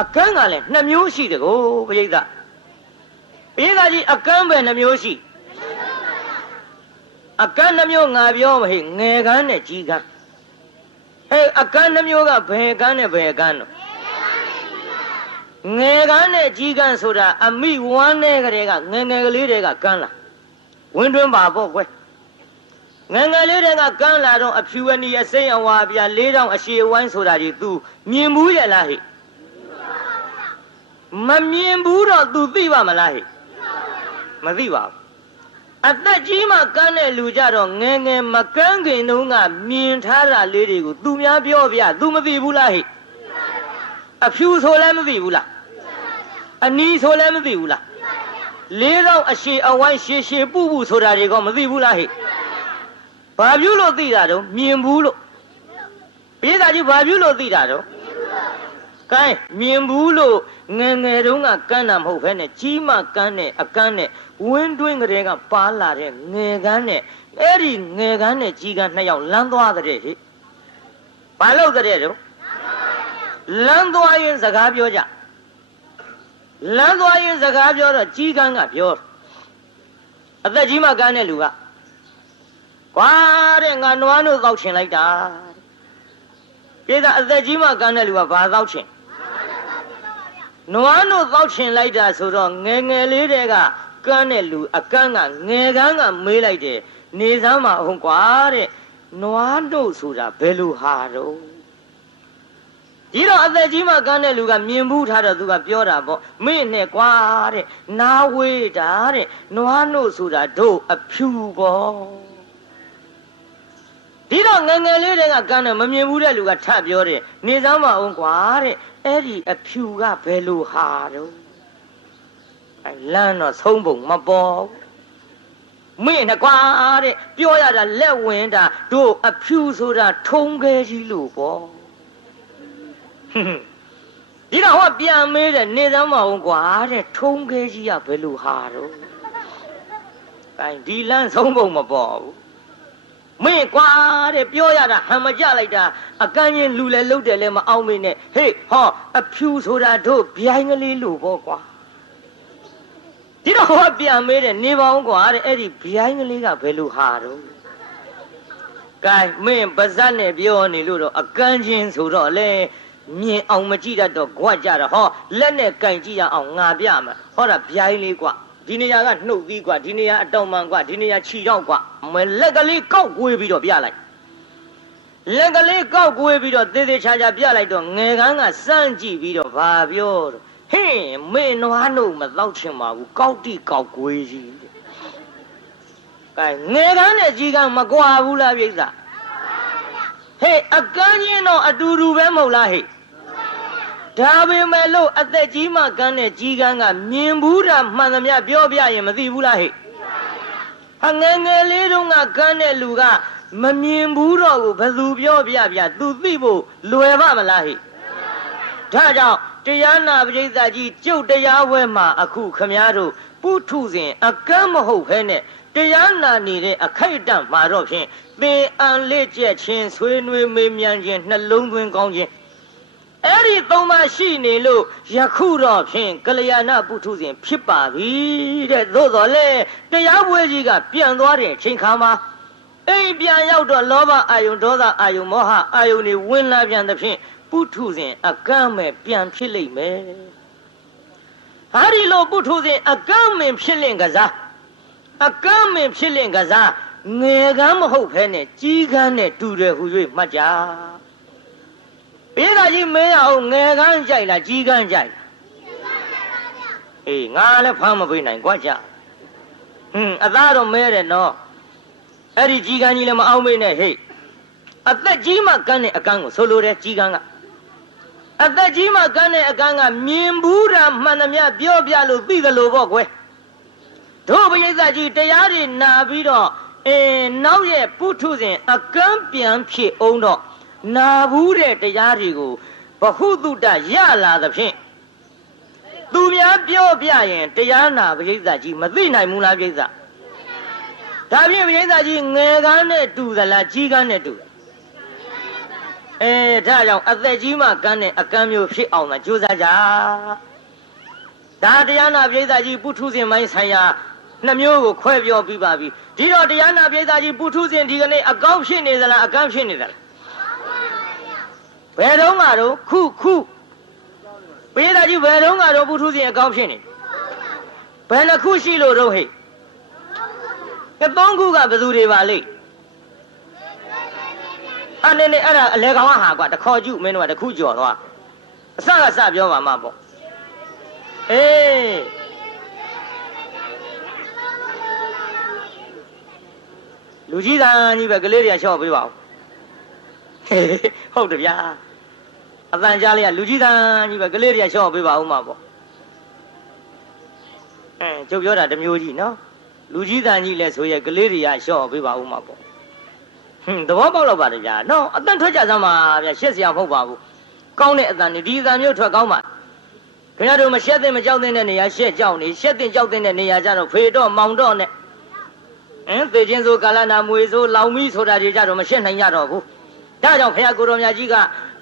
အကန်းကလည်းနှစ်မျိုးရှိတကောပရိသတ်ပရိသတ်ကြီးအကန်းပဲနှစ်မျိုးရှိအကန်းနှမျိုးငါပြောမဟိငယ်ကန်းနဲ့ကြီးကန်းဟဲ့အကန်းနှမျိုးကဘယ်ကန်းနဲ့ဘယ်ကန်းတော့ငယ်ကန်းနဲ့ကြီးကန်းဆိုတာအမိဝမ်းနဲ့ကလေးကငယ်ငယ်ကလေးတွေကကန်းလာဝင်းတွင်းပါပေါ့ကွယ်ငယ်ငယ်လေးတွေကကန်းလာတော့အဖြူအနီအစိမ့်အဝါပြ၄တောင်အရှည်ဝိုင်းဆိုတာကြီး तू မြင်ဘူးရဲ့လားဟိ မမြင်ဘူးတော့ तू သိပါမလားဟိမသိပါဘူးအသက်ကြီးမှကန်းတဲ့လူကြတော့ငယ်ငယ်မကန်းခင်တုန်းကမြင်ထားတာလေးတွေကို तू များပြောပြ तू မသိဘူးလားဟိအဖြူဆိုလည်းမသိဘူးလားအနီဆိုလည်းမသိဘူးလားလေးတော့အရှည်အဝိုင်းရှည်ရှည်ပူပူဆိုတာတွေကမသိဘူးလားဟိဘာပြုလို့သိတာတော့မြင်ဘူးလို့ပြေးတာကြီးဘာပြုလို့သိတာတော့ ကဲမြင်ဘူးလို့ငယ်ငယ်တုန်းကကန်းတာမဟုတ်ဘဲနဲ့ကြီးမှကန်းတဲ့အကန်းနဲ့ဝင်းတွင်းကလေးကပါလာတဲ့ငယ်ကန်းနဲ့အဲ့ဒီငယ်ကန်းနဲ့ကြီးကန်းနှစ်ယောက်လမ်းသွားတဲ့ဟိဘာလို့တဲ့တော့လမ်းသွားရင်စကားပြောကြလမ်းသွားရင်စကားပြောတော့ကြီးကန်းကပြောအသက်ကြီးမှကန်းတဲ့လူကကွာတဲ့ငါနွားတို့တောက်ချင်လိုက်တာပြေသာအသက်ကြီးမှကန်းတဲ့လူကဘာတောက်ချင် နွားတို့တောက်ချင်လိုက်တာဆိုတော့ငယ်ငယ်လေးတဲ့ကကန်းတဲ့လူအကန်းကငယ်ကန်းကမေးလိုက်တယ်နေစမ်းမအောင်ကွာတဲ့နွားတို့ဆိုတာဘယ်လိုဟာတော့ဒီတော့အသက်ကြီးမှကန်းတဲ့လူကမြင်ဘူးထားတော့သူကပြောတာပေါ့မင်းနဲ့ကွာတဲ့နားဝေးတာတဲ့နွားတို့ဆိုတာတို့အဖြူပေါ့ဒီတော့ ငယ်ငယ်လေးတွေကကန်းတယ်မမြင်ဘူးတဲ့လူကထပ်ပြောတယ်နေစမ်းမအောင်ကွာတဲ့အဲ့ဒီအဖြူကဘယ်လိုဟာတော့အဲလမ်းတော့သုံးပုံမပေါ်မင်းနဲ့ကွာတဲ့ပြောရတာလက်ဝင်တာတို့အဖြူဆိုတာထုံးခဲကြီးလို့ပေါ့ဟွန်းဒီတော့ဟောပြန်မေးတယ်နေသမ်းမအောင်ကွာတဲ့ထုံးခဲကြီးကဘယ်လိုဟာတော့အဲဒီလမ်းသုံးပုံမပေါ်ဘူး မင်းကွာတဲ့ပြောရတာဟန်မကြလိုက်တာအကန့်ချင်းလူလဲလုတ်တယ်လဲမအောင်မင်းနဲ့ဟေးဟောအဖြူဆိုတာတို့ဗျိုင်းကလေးလို့ပေါ့ကွာဒီတော့ဟောပြန်မေးတယ်နေပါအောင်ကွာတဲ့အဲ့ဒီဗျိုင်းကလေးကဘယ်လိုဟာတော့ကဲမင်းပါဇက်နဲ့ပြောနေလို့တော့အကန့်ချင်းဆိုတော့လေမြင်အောင်မကြည့်တတ်တော့ကြွကြတာဟောလက်နဲ့ကင်ကြည့်ရအောင်ငါပြမှာဟောတာဗျိုင်းလေးကွာ ဒီနေရာကနှုတ်သီးကွာဒီနေရာအတောင်မှန်ကွာဒီနေရာခြီတော့ကွာမလက်ကလေးကောက်ကွေးပြီးတော့ပြလိုက်လက်ကလေးကောက်ကွေးပြီးတော့သေသေးချာချာပြလိုက်တော့ငယ်ကန်းကစမ်းကြည့်ပြီးတော့ဘာပြောတော့ဟင်းမင်းနွားနှုတ်မတော့ချင်ပါဘူးကောက်တိကောက်ကွေးကြီးတဲ့ကဲငယ်ကန်းနဲ့ကြီးကန်းမကွာဘူးလားပြိဿဟေးအကန်းချင်းတော့အတူတူပဲမဟုတ်လားဟေး ဒါပေမဲ့လို့အသက်ကြီးမှကန်းတဲ့ကြီးကန်းကမြင်ဘူးတာမှန်သမျှပြောပြရင်မသိဘူးလားဟဲ့ဟာငယ်ငယ်လေးတုန်းကကန်းတဲ့လူကမမြင်ဘူးတော့ကိုဘယ်သူပြောပြပြသူသိဖို့လွယ်ပါမလားဟဲ့ဒါကြောင့်တရားနာပရိသတ်ကြီးကျုပ်တရားဝဲမှာအခုခမည်းတော်ပုထုစဉ်အကန့်မဟုတ်ဖဲနဲ့တရားနာနေတဲ့အခိုက်အတန့်မှာတော့ဖြင့်သင်အံလက်ကျက်ခြင်းဆွေးနွေးမေးမြန်းခြင်းနှလုံးသွင်းကောင်းခြင်း အဲ့ဒီသုံးပါရှိနေလို့ယခုတော့ဖြင့်ကလျာဏပုထုဇဉ်ဖြစ်ပါပြီတဲ့သို့တော်လဲတရားပွဲကြီးကပြန်သွားတဲ့အချိန်ခါမှာအိမ်ပြန်ရောက်တော့လောဘအာယုန်ဒေါသအာယုန်မောဟအာယုန်တွေဝင်လာပြန်သဖြင့်ပုထုဇဉ်အကန့်မဲ့ပြန်ဖြစ်လိမ့်မယ်ဟာဒီလိုပုထုဇဉ်အကန့်မင်ဖြစ်လင့်ကစားအကန့်မင်ဖြစ်လင့်ကစားငယ်ကန်းမဟုတ်ဖဲနဲ့ကြီးကန်းနဲ့တူတယ်ဟူ၍မှတ်ကြ ပေးတာကြီးမင်းအောင်ငယ်ကန်းကြိုက်လားကြီးကန်းကြိုက်လားအေးငါလည်းဖမ်းမပေးနိုင်ကွာကြဟွန်းအသားတော့မဲတယ်နော်အဲ့ဒီကြီးကန်းကြီးလည်းမအောင်မေးနဲ့ဟေ့အသက်ကြီးမှကန်းတဲ့အကန်းကိုဆိုလိုတယ်ကြီးကန်းကအသက်ကြီးမှကန်းတဲ့အကန်းကမြင်ဘူးတာမှန်သမျှပြောပြလို့သိသလိုပေါ့ကွယ်တို့ပရိသတ်ကြီးတရားတွေနာပြီးတော့အဲနောက်ရဲ့ပုထုဇဉ်အကန်းပြန်ဖြစ်အောင်တော့ နာဘူးတဲ့တရားတွေကိုဘဟုတုတရလာသဖြင့်သူများပြောပြရင်တရားနာပရိသတ်ကြီးမသိနိုင်ဘူးလားပရိသတ်ဒါဖြင့်ပရိသတ်ကြီးငယ်ကန်းနဲ့တူသလားကြီးကန်းနဲ့တူအဲအဲဒါကြောင့်အသက်ကြီးမှကမ်းတဲ့အကမ်းမျိုးဖြစ်အောင်သာကြိုးစားကြဒါတရားနာပိဋကကြီးပုထုဇဉ်မိုင်းဆိုင်ရာနှမျိုးကိုခွဲပြောပြီးပါပြီဒီတော့တရားနာပိဋကကြီးပုထုဇဉ်ဒီကနေ့အကောင်းဖြစ်နေသလားအကမ်းဖြစ်နေသလား ဘယ်တော့မှတော့ခုခုပိဋကကြီးဘယ်တော့မှတော့ပုထုဇဉ်အကောင်းဖြစ်နေဘယ်နှခုရှိလို့တော့ဟဲ့ကသုံးခုကဘယ်သူတွေပါလိမ့်အဲ့နဲ့အဲ့ဒါအလဲကောင်ကဟာကွာတခေါ်ကျုမင်းတို့ကတခုကြော်သွားအစကစပြောပါမှာပေါ့အေးလူကြီးသားကြီးပဲကလေးတွေကရှော့ပေးပါဦး ဟေးဟုတ်တယ်ဗျာအတန်ကြားလေးကလူကြီးသားကြီးပဲကလေးတွေကရှော့ပေးပါဦးမှာပေါ့အဲကျုပ်ပြောတာတစ်မျိုးကြီးနော်လူကြီးသားကြီးလဲဆိုရဲကလေးတွေကရှော့ပေးပါဦးမှာပေါ့ဟွန်းသဘောပေါက်တော့ပါတယ်ဗျာနော်အတန်ထွက်ကြစမ်းပါဗျာရှက်စရာမဟုတ်ပါဘူးကောင်းတဲ့အတန်နေဒီအတန်မျိုးထွက်ကောင်းပါခင်ဗျားတို့မရှက်သင့်မကြောက်သင့်တဲ့နေရာရှက်ကြောက်နေရှက်သင့်ကြောက်သင့်တဲ့နေရာကြတော့ဖေတော့မောင်တော့နဲ့အင်းသေခြင်းဆိုကာလနာမွေဆိုလောင်မီဆိုတာတွေကြတော့မရှက်နိုင်ကြတော့ဘူး ဒါကြောင့်ခရကိုတော်မြတ်ကြီးက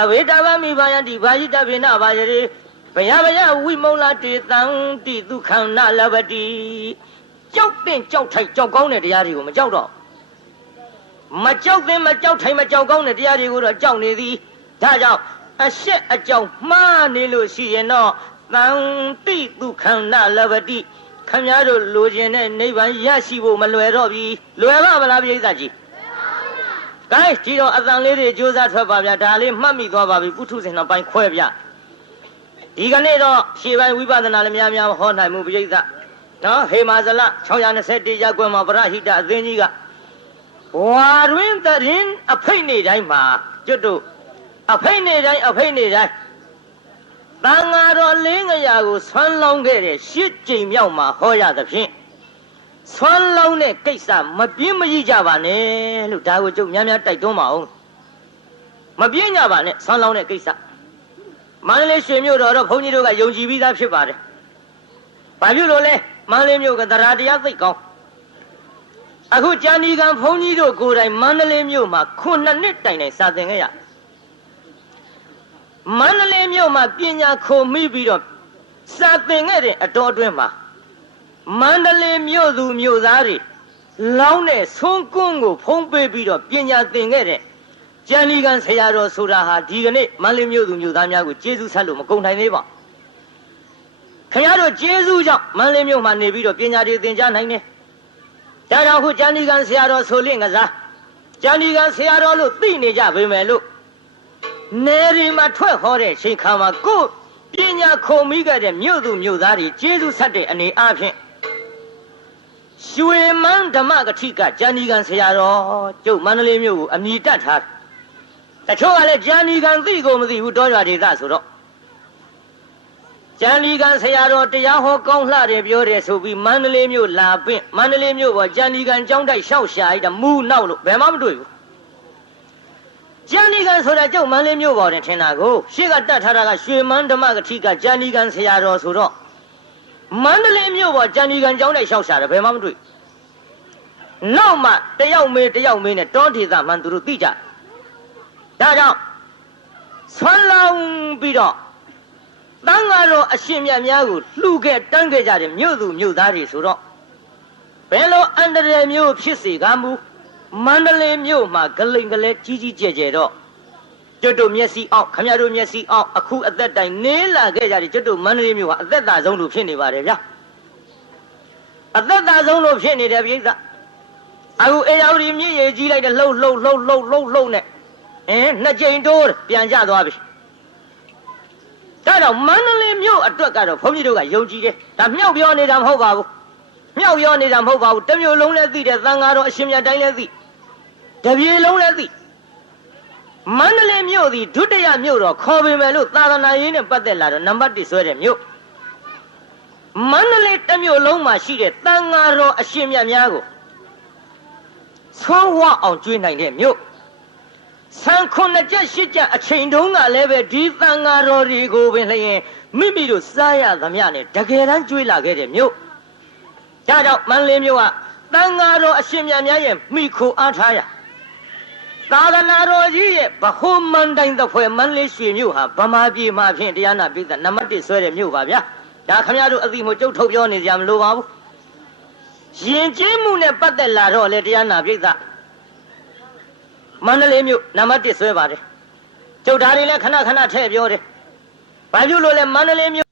အဝေတဗမိဘာယန္တိဘာယိတပိနဘာယရေဘယဘယဝိမုံလာတေတံတိဒုက္ခနာလဘတိကြောက်တဲ့ကြောက်ထိုက်ကြောက်ကောင်းတဲ့တရားတွေကိုမကြောက်တော့မကြောက်သင်မကြောက်ထိုင်မကြောက်ကောင်းတဲ့တရားတွေကိုတော့ကြောက်နေသည်ဒါကြောင့်အရှက်အကြောင်းမှားနေလို့ရှိရင်တော့တံတိဒုက္ခနာလဘတိခမည်းတော်လိုချင်တဲ့နိဗ္ဗာန်ရရှိဖို့မလွယ်တော့ပြီလွယ်ပါမလားပြိဿကြီး။ဒါ ကြည့်တော့အတန်လေးတွေကြိုးစားထွက်ပါဗျာဒါလေးမှတ်မိသွားပါပြီပုထုဇဉ်တော်ပိုင်းခွဲဗျ။ဒီကနေ့တော့ရှေးပိုင်းဝိပဿနာလည်းများများဟောနိုင်မှုပြိဿ။နော်ဟေမာဇလ621ရက်ကွယ်မှာဗရဟိတအသင်းကြီးကဝါတွင်တရင်အဖိတ်နေတိုင်းမှာကျွတ်တို့အဖိတ်နေတိုင်းအဖိတ်နေတိုင်းတန်ဃာတော်လင်းငရာကိုဆွမ်းလောင်းခဲ့တဲ့ရှစ်ကြိမ်မြောက်မှာဟောရသဖြင့် ဆွမ်းလောင်းတဲ့ကိစ္စမပြင်းမရကြပါနဲ့လို့ဒါကိုကျုပ်များများတိုက်တွန်းပါအောင်မပြင်းကြပါနဲ့ဆွမ်းလောင်းတဲ့ကိစ္စမန္တလေးရွှေမြို့တော်တော့ဘုန်းကြီးတို့ကယုံကြည်ပြီးသားဖြစ်ပါတယ်ဘာဖြစ်လို့လဲမန္တလေးမြို့ကတရားတရားသိကောင်းအခုကြာဏီကံဘုန်းကြီးတို့ကိုယ်တိုင်မန္တလေးမြို့မှာခုနှစ်နှစ်တိုင်တိုင်စာသင်ခဲ့ရမန္တလေးမြို့မှာပညာခုံမိပြီးတော့စာသင်ခဲ့တဲ့အတော်အတွင်းမှာ မန္တလေးမြို့သူမြို့သားတွေလောင်းတဲ့ဆုံးကွန်းကို ဖုံးပေးပြီးတော့ပညာသင်ခဲ့တဲ့ကျန်ဒီကန်ဆရာတော်ဆိုတာဟာဒီကနေ့မန္တလေးမြို့သူမြို့သားများကိုကျေးဇူးဆက်လို့မကုန်နိုင်သေးပါခင်ဗျားတို့ကျေးဇူးကြောင့်မန္တလေးမြို့မှာနေပြီးတော့ပညာတွေသင်ကြားနိုင်တယ်ဒါကြောင့်ခုကျန်ဒီကန်ဆရာတော်ဆိုလင့်ကစားကျန်ဒီကန်ဆရာတော်လို့သိနေကြပေမဲ့လို့နေရီမှာထွက်ဟောတဲ့ချိန်ခါမှာကိုယ်ပညာခုံမိခဲ့တဲ့မြို့သူမြို့သားတွေကျေးဇူးဆက်တဲ့အနေအချင်း ရွှေမန်းဓမ္မကတိကဂျာနီကန်ဆရာတော်ကျုပ်မန္တလေးမြို့ကိုအမိတတ်ထားတယ်တချို့ကလည်းဂျာနီကန်သိကိုမသိဘူးတောရွာဒေသဆိုတော့ဂျာနီကန်ဆရာတော်တရားဟောကောင်းလှတယ်ပြောတယ်ဆိုပြီးမန္တလေးမြို့လာပင့်မန္တလေးမြို့ပေါ်ဂျာနီကန်ကျောင်းတိုက်လျှောက်ရှာလိုက်တာမူနောက်လို့ဘယ်မှမတွေ့ဘူးဂျာနီကန်ဆိုတာကျုပ်မန္တလေးမြို့ပေါ်တင်ထင်တာကိုရှေ့ကတတ်ထားတာကရွှေမန်းဓမ္မကတိကဂျာနီကန်ဆရာတော်ဆိုတော့ မန္တလေးမြို့ပေါ်ကြံဒီကန်ကျောင်းနဲ့ရှောက်ရှာတယ်ဘယ်မှမတွေ့နောက်မှတယောက်မေးတယောက်မေးနဲ့တောဒေသမှန်သူတို့သိကြဒါကြောင့်ဆွမ်းလောင်းပြီးတော့တန်ဃာတော်အရှင်မြတ်များကိုလှူခဲ့တန်းခဲ့ကြတဲ့မြို့သူမြို့သားတွေဆိုတော့ဘယ်လိုအန္တရာယ်မျိုးဖြစ်စေကမူမန္တလေးမြို့မှာဂလိန်ကလေးကြီးကြီးကျယ်ကျယ်တော့ ကျွတ်တို့မျက်စိအောင်ခမရတို့မျက်စိအောင်အခုအသက်တိုင်နေလာခဲ့ကြတယ်ကျွတ်တို့မန္တလေးမြို့ဟာအသက်သာဆုံးလို့ဖြစ်နေပါတယ်ဗျာအသက်သာဆုံးလို့ဖြစ်နေတယ်ပြိဿအခုအေယော်ဒီမြင့်ရည်ကြီးလိုက်တဲ့လှုပ်လှုပ်လှုပ်လှုပ်လှုပ်လှုပ်နဲ့အင်းနှစ်ကြိမ်တိုးပြန်ကျသွားပြီဒါတော့မန္တလေးမြို့အတွက်ကတော့ဘုန်းကြီးတို့ကယုံကြည်တယ်ဒါမြောက်ပြောနေတာမဟုတ်ပါဘူးမြောက်ပြောနေတာမဟုတ်ပါဘူးတစ်မျိုးလုံးလည်းသိတယ်သံဃာတော်အရှင်မြတ်တိုင်းလည်းသိတပြေလုံးလည်းသိ မန္တလေးမြို့သည်ဒုတိယမြို့တော်ခေါ်ပေမဲ့လို့သာသနာရေးနဲ့ပတ်သက်လာတော့နံပါတ်1ဆွဲတဲ့မြို့မန္တလေးတစ်မြို့လုံးမှာရှိတဲ့တန်ဃာတော်အရှင်မြတ်များကိုဆွမ်းဝအောင်ကျွေးနိုင်တဲ့မြို့ဆန်ခုနှစ်ချက်ရှစ်ချက်အချိန်တုန်းကလည်းပဲဒီတန်ဃာတော်တွေကိုပင်လျင်မိမိတို့စားရသမျှနဲ့တကယ်တမ်းကျွေးလာခဲ့တဲ့မြို့ဒါကြောင့်မန္တလေးမြို့ကတန်ဃာတော်အရှင်မြတ်များရဲ့မိခိုအားထားရ သာသနာတော်ကြီးရဲ့ဗဟိုမန်တိုင်းသဖွယ်မန္တလေးရွှေမြို့ဟာဗမာပြည်မှာဖြင့်တရားနာပိဿနံပါတ်1ဆွဲတဲ့မြို့ပါဗျာဒါခမရတို့အတိမို့ကြုတ်ထုတ်ပြောနေကြမလို့ပါဘူးယဉ်ကျေးမှုနဲ့ပတ်သက်လာတော့လေတရားနာပိဿမန္တလေးမြို့နံပါတ်1ဆွဲပါတယ်ကျုပ်ဓာတ်တွေလည်းခဏခဏထည့်ပြောတယ်ဘာဖြစ်လို့လဲမန္တလေးမြို့